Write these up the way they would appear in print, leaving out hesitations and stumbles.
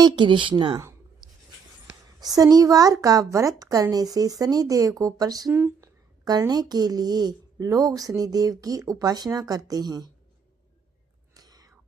हरे कृष्णा। शनिवार का व्रत करने से शनिदेव को प्रसन्न करने के लिए लोग शनिदेव की उपासना करते हैं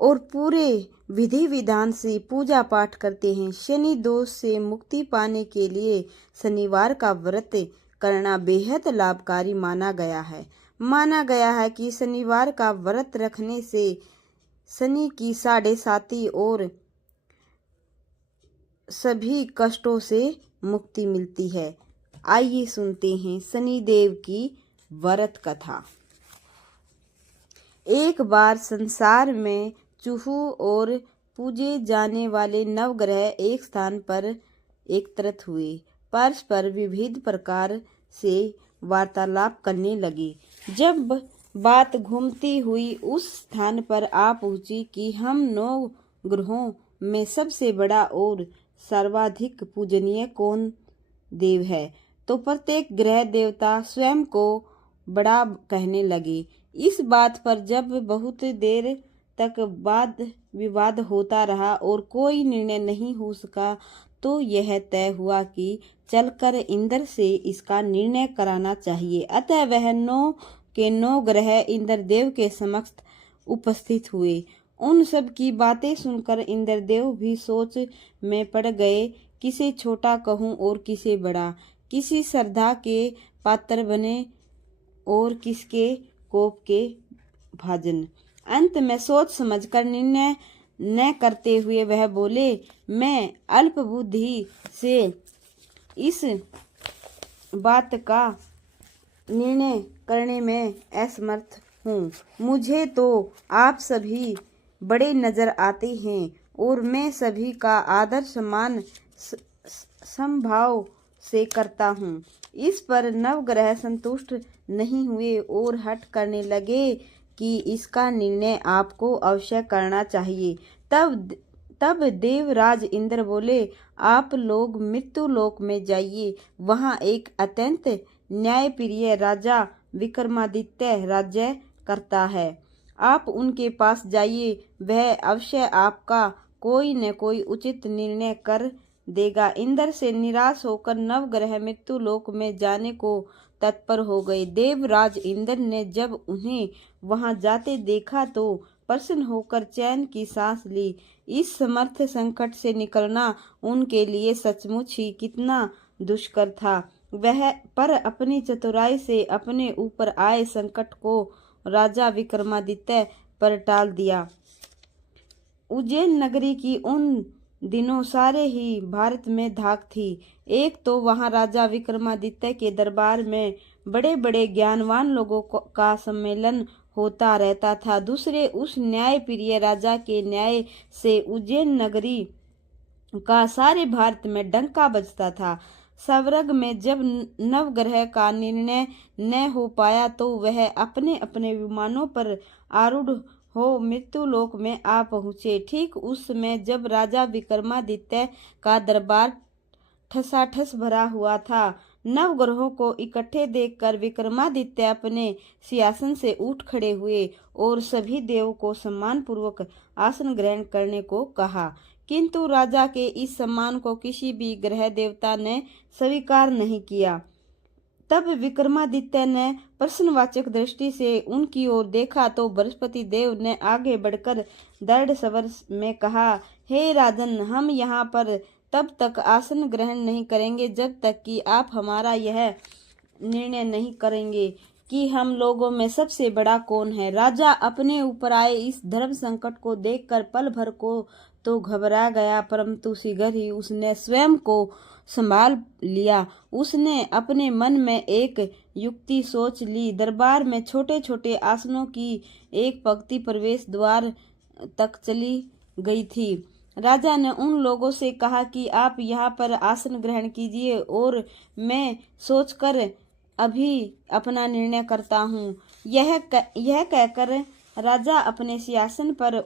और पूरे विधि विधान से पूजा पाठ करते हैं। शनि दोष से मुक्ति पाने के लिए शनिवार का व्रत करना बेहद लाभकारी माना गया है। माना गया है कि शनिवार का व्रत रखने से शनि की 7.5 और सभी कष्टों से मुक्ति मिलती है। आइए सुनते हैं शनिदेव की व्रत कथा। एक बार संसार में चूहों और पूजे जाने वाले नवग्रह एक स्थान पर एकत्रित हुए, परस्पर विविध प्रकार से वार्तालाप करने लगे। जब बात घूमती हुई उस स्थान पर आ पहुंची कि हम 9 ग्रहों में सबसे बड़ा और सर्वाधिक पूजनीय कौन देव है, तो प्रत्येक ग्रह देवता स्वयं को बड़ा कहने लगे। इस बात पर जब बहुत देर तक वाद विवाद होता रहा और कोई निर्णय नहीं हो सका, तो यह तय हुआ कि चलकर इंद्र से इसका निर्णय कराना चाहिए। अतः वह 9 के 9 ग्रह इंद्रदेव के समक्ष उपस्थित हुए। उन सब की बातें सुनकर इंद्रदेव भी सोच में पड़ गए, किसे छोटा कहूँ और किसे बड़ा, किसी श्रद्धा के पात्र बने और किसके कोप के भाजन। अंत में सोच समझकर निर्णय न करते हुए वह बोले, मैं अल्प बुद्धि से इस बात का निर्णय करने में असमर्थ हूँ। मुझे तो आप सभी बड़े नजर आते हैं और मैं सभी का आदर सम्मान समभाव से करता हूँ। इस पर नवग्रह संतुष्ट नहीं हुए और हठ करने लगे कि इसका निर्णय आपको अवश्य करना चाहिए। तब देवराज इंद्र बोले, आप लोग मृत्यु लोक में जाइए, वहाँ एक अत्यंत न्यायप्रिय राजा विक्रमादित्य राज्य करता है। आप उनके पास जाइए, वह अवश्य आपका कोई न कोई उचित निर्णय कर देगा। इंद्र से निराश होकर नवग्रह मृत्यु लोक में जाने को तत्पर हो गए। देवराज इंद्र ने जब उन्हें वहां जाते देखा तो प्रसन्न होकर चैन की सांस ली। इस समर्थ संकट से निकलना उनके लिए सचमुच ही कितना दुष्कर था। वह पर अपनी चतुराई से अपने ऊपर आए संकट को राजा विक्रमादित्य पर टाल दिया। उज्जैन नगरी की उन दिनों सारे ही भारत में धाक थी। एक तो वहां राजा विक्रमादित्य के दरबार में बड़े बड़े ज्ञानवान लोगों का सम्मेलन होता रहता था, दूसरे उस न्याय प्रिय राजा के न्याय से उज्जैन नगरी का सारे भारत में डंका बजता था। स्वर्ग में जब नवग्रह का निर्णय न हो पाया तो वह अपने अपने विमानों पर आरूढ़ हो मृत्यु लोक में आ पहुँचे। ठीक उस समय जब राजा विक्रमादित्य का दरबार ठसाठस भरा हुआ था, नवग्रहों को इकट्ठे देखकर विक्रमादित्य अपने सिंहासन से उठ खड़े हुए और सभी देवों को सम्मान पूर्वक आसन ग्रहण करने को कहा। किंतु राजा के इस सम्मान को किसी भी ग्रह देवता ने स्वीकार नहीं किया। तब विक्रमादित्य ने प्रश्नवाचक दृष्टि से उनकी ओर देखा तो बृहस्पति देव ने आगे बढ़कर दृढ़ स्वर में कहा, हे राजन, हम यहाँ पर तब तक आसन ग्रहण नहीं करेंगे जब तक कि आप हमारा यह निर्णय नहीं करेंगे कि हम लोगों में सबसे बड़ा कौन है। राजा अपने ऊपर आए इस धर्म संकट को देखकर पल भर को तो घबरा गया, परंतु शीघ्र ही उसने स्वयं को संभाल लिया। उसने अपने मन में एक युक्ति सोच ली। दरबार में छोटे छोटे आसनों की एक पंक्ति प्रवेश द्वार तक चली गई थी। राजा ने उन लोगों से कहा कि आप यहाँ पर आसन ग्रहण कीजिए और मैं सोचकर अभी अपना निर्णय करता हूँ। यह कहकर राजा अपने सिंहासन पर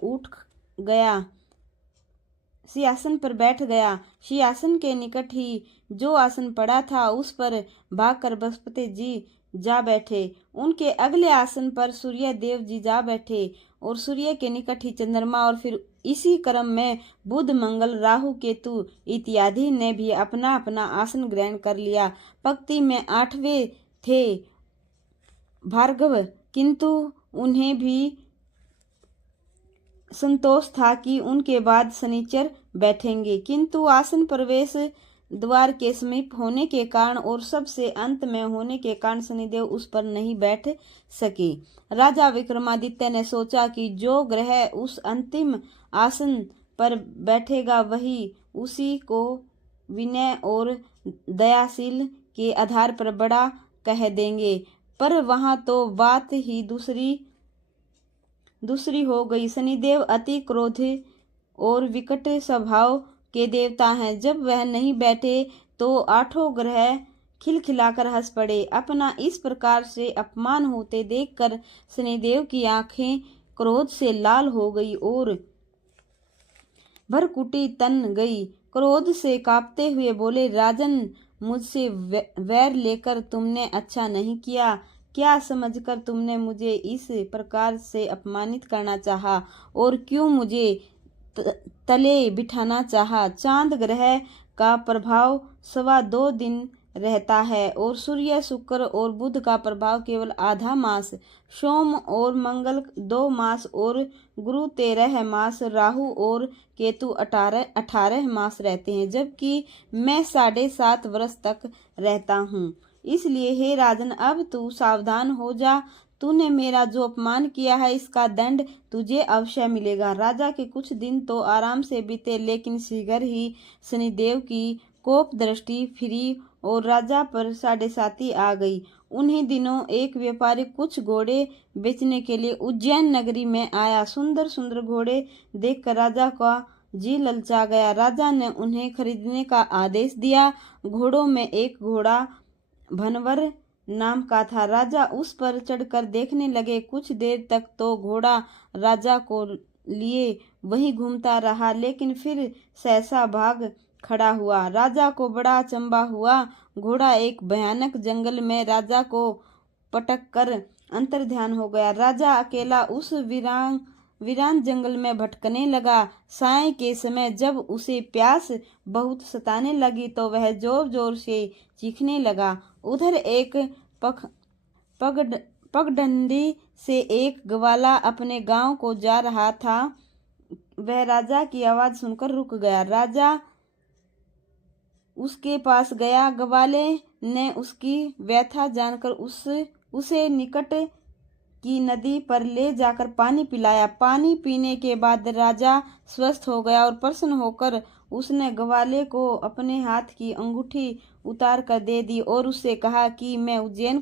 बैठ गया। सिंहासन के निकट ही जो आसन पड़ा था उस पर भागकर बृहस्पति जी जा बैठे। उनके अगले आसन पर सूर्य देव जी जा बैठे और सूर्य के निकट ही चंद्रमा और फिर इसी क्रम में बुध, मंगल, राहु, केतु इत्यादि ने भी अपना अपना आसन ग्रहण कर लिया। पंक्ति में 8वें थे भार्गव, किंतु उन्हें भी संतोष था कि उनके बाद शनिचर बैठेंगे, किंतु आसन प्रवेश द्वार के समीप होने के कारण और सबसे अंत में होने के कारण शनिदेव उस पर नहीं बैठ सके। राजा विक्रमादित्य ने सोचा कि जो ग्रह उस अंतिम आसन पर बैठेगा वही उसी को विनय और दयाशील के आधार पर बड़ा कह देंगे। पर वहां तो बात ही दूसरी हो गई। शनिदेव अति क्रोधी और विकट स्वभाव के देवता हैं। जब वह नहीं बैठे तो आठों ग्रह खिलखिलाकर हंस पड़े। अपना इस प्रकार से अपमान होते देखकर शनिदेव की आंखें क्रोध से लाल हो गई और भरकुटी तन गई। क्रोध से कांपते हुए बोले, राजन, मुझसे वैर लेकर तुमने अच्छा नहीं किया। क्या समझकर तुमने मुझे इस प्रकार से अपमानित करना चाहा और क्यों मुझे तले बिठाना चाहा। चांद ग्रह का प्रभाव 2.25 दिन रहता है और सूर्य, शुक्र और बुध का प्रभाव केवल आधा मास, सोम और मंगल 2 मास और गुरु 13 मास, राहु और केतु 18 मास रहते हैं, जबकि मैं 7.5 वर्ष तक रहता हूँ। इसलिए हे राजन, अब तू सावधान हो जा। तूने मेरा जो अपमान किया है इसका दंड तुझे अवश्य मिलेगा। राजा के कुछ दिन तो आराम से बीते, लेकिन शीघ्र ही शनिदेव की कोप दृष्टि फिरी और राजा पर 7.5 आ गई। उन्हीं दिनों एक व्यापारी कुछ घोड़े बेचने के लिए उज्जैन नगरी में आया। सुंदर सुंदर घोड़े देखकर राजा का जी ललचा गया। राजा ने उन्हें खरीदने का आदेश दिया। घोड़ों में एक घोड़ा भनवर नाम का था। राजा उस पर चढ़कर देखने लगे। कुछ देर तक तो घोड़ा राजा को लिए वहीं घूमता रहा, लेकिन फिर सहसा भाग खड़ा हुआ। राजा को बड़ा अचंभा हुआ। घोड़ा एक भयानक जंगल में राजा को पटक कर अंतर्ध्यान हो गया। राजा अकेला उस वीरान जंगल में भटकने लगा। साय के समय जब उसे प्यास बहुत सताने लगी तो वह जोर जोर से चीखने लगा। उधर एक पगडंडी से एक ग्वाला अपने गांव को जा रहा था। वह राजा की आवाज सुनकर रुक गया। राजा उसके पास गया। ग्वाले ने उसकी व्यथा जानकर उसे निकट की नदी पर ले जाकर पानी पिलाया। पानी पीने के बाद राजा स्वस्थ हो गया और प्रसन्न होकर उसने ग्वाले को अपने हाथ की अंगूठी उतार कर दे दी और उससे कहा कि मैं उज्जैन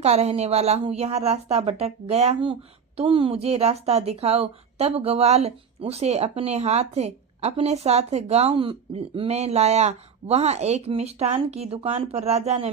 का रहने वाला हूँ, यहाँ रास्ता भटक गया हूँ, तुम मुझे रास्ता दिखाओ। तब ग्वाल उसे अपने साथ गांव में लाया। वहां एक मिष्ठान की दुकान पर राजा ने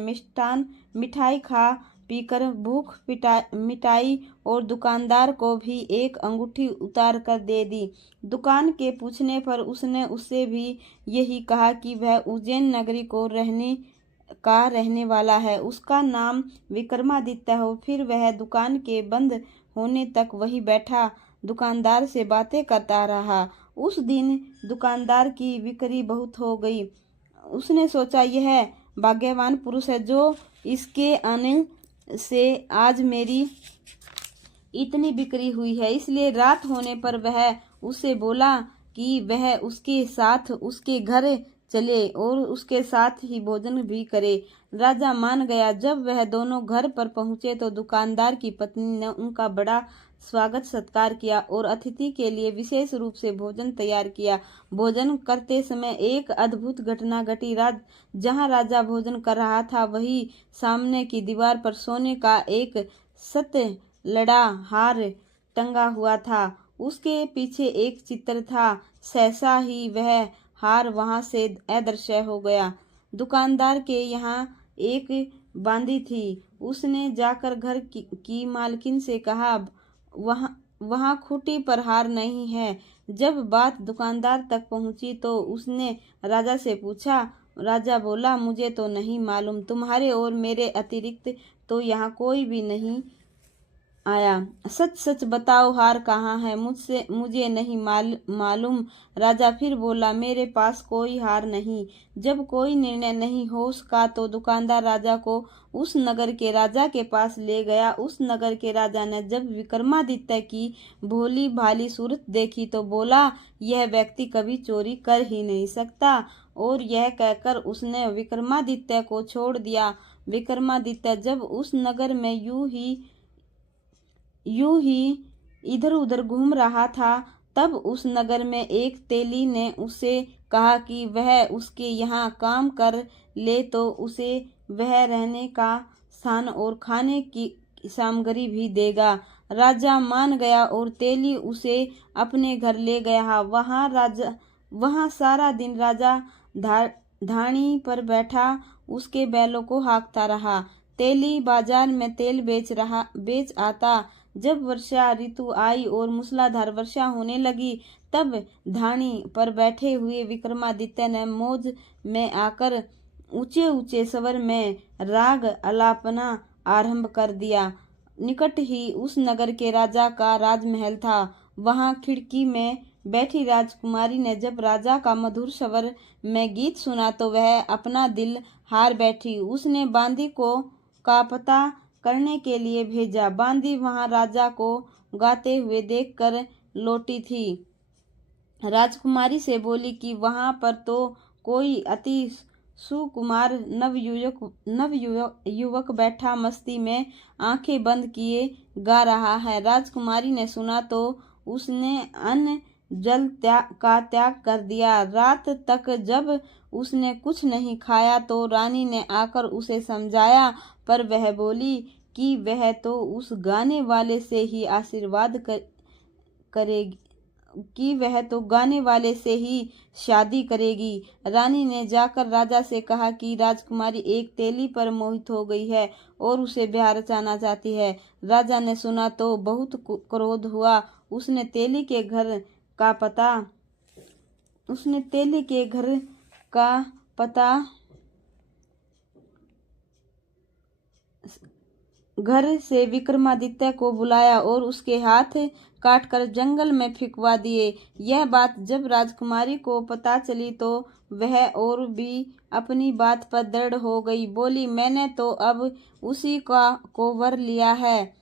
मिठाई खा पीकर भूख मिटाई और दुकानदार को भी एक अंगूठी उतार कर दे दी। दुकान के पूछने पर उसने उससे भी यही कहा कि वह उज्जैन नगरी को रहने वाला है, उसका नाम विक्रमादित्य हो। फिर वह दुकान के बंद होने तक वही बैठा दुकानदार से बातें करता रहा। उस दिन दुकानदार की बिक्री बहुत हो गई। उसने सोचा, यह भाग्यवान पुरुष है जो इसके आने से आज मेरी इतनी बिक्री हुई है। इसलिए रात होने पर वह उससे बोला कि वह उसके साथ उसके घर चले और उसके साथ ही भोजन भी करे। राजा मान गया। जब वह दोनों घर पर पहुंचे तो दुकानदार की पत्नी ने उनका बड़ा स्वागत सत्कार किया और अतिथि के लिए विशेष रूप से भोजन तैयार किया। भोजन करते समय एक अद्भुत घटना घटी। जहां राजा भोजन कर रहा था वही सामने की दीवार पर सोने का एक लड़ा हार टंगा हुआ था। उसके पीछे एक चित्र था। सहसा ही वह हार वहां से अदृश्य हो गया। दुकानदार के यहाँ एक बांदी थी। उसने जाकर घर की मालकिन से कहा, वहाँ खूंटी पर हार नहीं है। जब बात दुकानदार तक पहुंची तो उसने राजा से पूछा। राजा बोला, मुझे तो नहीं मालूम, तुम्हारे और मेरे अतिरिक्त तो यहाँ कोई भी नहीं आया। सच सच बताओ हार कहाँ है, मुझे नहीं मालूम। राजा फिर बोला, मेरे पास कोई हार नहीं। जब कोई निर्णय नहीं हो सका तो दुकानदार राजा को उस नगर के राजा के पास ले गया। उस नगर के राजा ने जब विक्रमादित्य की भोली भाली सूरत देखी तो बोला, यह व्यक्ति कभी चोरी कर ही नहीं सकता। और यह कहकर उसने विक्रमादित्य को छोड़ दिया। विक्रमादित्य जब उस नगर में यूं ही इधर उधर घूम रहा था, तब उस नगर में एक तेली ने उसे कहा कि वह उसके यहाँ काम कर ले तो उसे वह रहने का स्थान और खाने की सामग्री भी देगा। राजा मान गया और तेली उसे अपने घर ले गया। वहाँ सारा दिन राजा धानी पर बैठा उसके बैलों को हाँकता रहा। तेली बाजार में तेल बेच आता। जब वर्षा ऋतु आई और मूसलाधार वर्षा होने लगी, तब धानी पर बैठे हुए विक्रमादित्य ने मौज में आकर ऊंचे ऊंचे स्वर में राग आलापना आरंभ कर दिया। निकट ही उस नगर के राजा का राजमहल था। वहां खिड़की में बैठी राजकुमारी ने जब राजा का मधुर स्वर में गीत सुना तो वह अपना दिल हार बैठी। उसने बांदी का पता करने के लिए भेजा। बांदी वहां राजा को गाते हुए देखकर लौटी थी। राजकुमारी से बोली कि वहां पर तो कोई अति सुकुमार युवक बैठा मस्ती में आंखें बंद किए गा रहा है। राजकुमारी ने सुना तो उसने अन्न जल का त्याग कर दिया। रात तक जब उसने कुछ नहीं खाया तो रानी ने आकर उसे समझाया, पर वह बोली कि वह तो उस गाने वाले से ही करेगी कि वह तो गाने वाले से ही शादी करेगी। रानी ने जाकर राजा से कहा कि राजकुमारी एक तेली पर मोहित हो गई है और उसे ब्याह रचाना चाहती है। राजा ने सुना तो बहुत क्रोध हुआ। उसने तेली के घर का पता घर से विक्रमादित्य को बुलाया और उसके हाथ काटकर जंगल में फिकवा दिए। यह बात जब राजकुमारी को पता चली तो वह और भी अपनी बात पर दृढ़ हो गई। बोली, मैंने तो अब उसी को वर लिया है,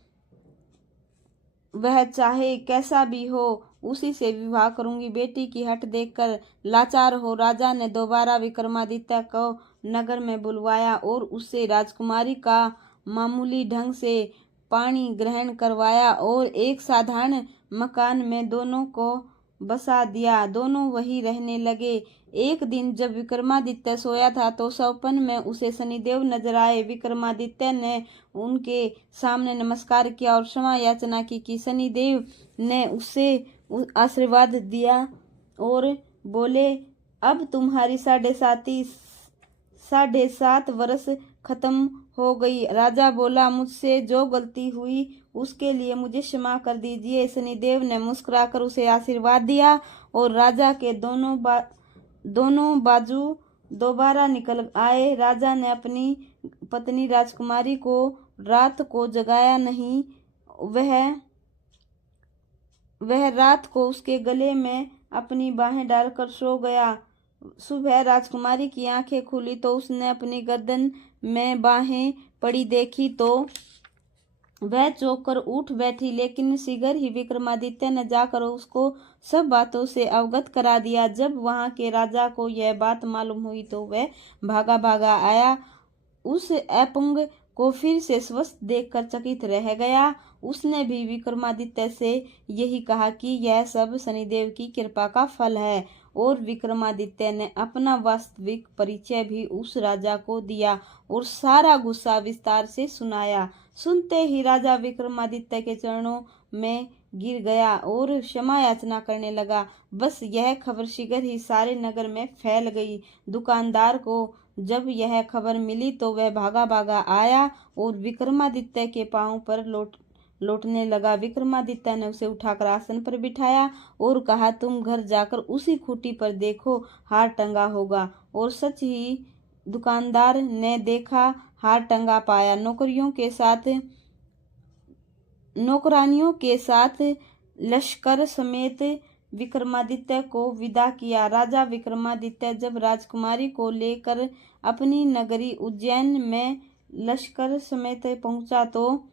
वह चाहे कैसा भी हो उसी से विवाह करूंगी। बेटी की हट देखकर लाचार हो राजा ने दोबारा विक्रमादित्य को नगर में बुलवाया और उससे राजकुमारी का मामूली ढंग से पानी ग्रहण करवाया और एक साधारण मकान में दोनों को बसा दिया। दोनों वहीं रहने लगे। एक दिन जब विक्रमादित्य सोया था तो स्वप्न में उसे शनिदेव नजर आए। विक्रमादित्य ने उनके सामने नमस्कार किया और क्षमा याचना की कि शनिदेव ने उससे आशीर्वाद दिया और बोले, अब तुम्हारी 7.5 वर्ष खत्म हो गई। राजा बोला, मुझसे जो गलती हुई उसके लिए मुझे क्षमा कर दीजिए। शनिदेव ने मुस्कुराकर उसे आशीर्वाद दिया और राजा के दोनों बाजू दोबारा निकल आए। राजा ने अपनी पत्नी राजकुमारी को रात को जगाया नहीं। वह रात को उसके गले में अपनी बाहें डालकर सो गया। सुबह राजकुमारी की आंखें खुली तो उसने अपनी गर्दन में बाहें पड़ी देखी तो वह चौंक कर उठ बैठी, लेकिन शीघ्र ही विक्रमादित्य ने जाकर उसको सब बातों से अवगत करा दिया। जब वहां के राजा को यह बात मालूम हुई तो वह भागा आया। उस अपंग को फिर से स्वस्थ देखकर चकित रह गया। उसने भी विक्रमादित्य से यही कहा कि यह सब शनिदेव की कृपा का फल है और विक्रमादित्य ने अपना वास्तविक परिचय भी उस राजा को दिया और सारा गुस्सा विस्तार से सुनाया। सुनते ही राजा विक्रमादित्य के चरणों में गिर गया और क्षमा याचना करने लगा। बस यह खबर शीघ्र ही सारे नगर में फैल गई। दुकानदार को जब यह खबर मिली तो वह भागा आया और विक्रमादित्य के पांव पर लौटने लगा। विक्रमादित्य ने उसे उठाकर आसन पर बिठाया और कहा, तुम घर जाकर उसी खूंटी पर देखो, हार टंगा होगा। और सच ही दुकानदार ने देखा, हार टंगा पाया। नौकरियों के साथ नौकरानियों के साथ लश्कर समेत विक्रमादित्य को विदा किया। राजा विक्रमादित्य जब राजकुमारी को लेकर अपनी नगरी उज्जैन में लश्कर समेत पहुंचा तो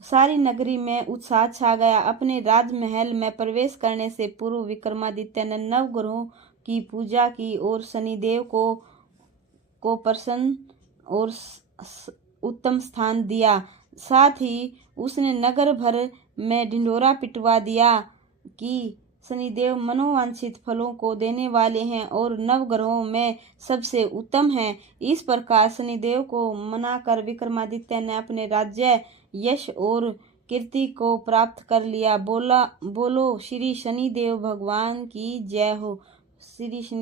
सारी नगरी में उत्साह छा गया। अपने राजमहल में प्रवेश करने से पूर्व विक्रमादित्य ने नवग्रहों की पूजा की और शनिदेव को प्रसन्न और उत्तम स्थान दिया। साथ ही उसने नगर भर में ढिंढोरा पिटवा दिया कि शनिदेव मनोवांछित फलों को देने वाले हैं और नवग्रहों में सबसे उत्तम हैं। इस प्रकार शनिदेव को मनाकर विक्रमादित्य ने अपने राज्य, यश और कीर्ति को प्राप्त कर लिया। बोलो श्री शनिदेव भगवान की जय हो। श्री शनि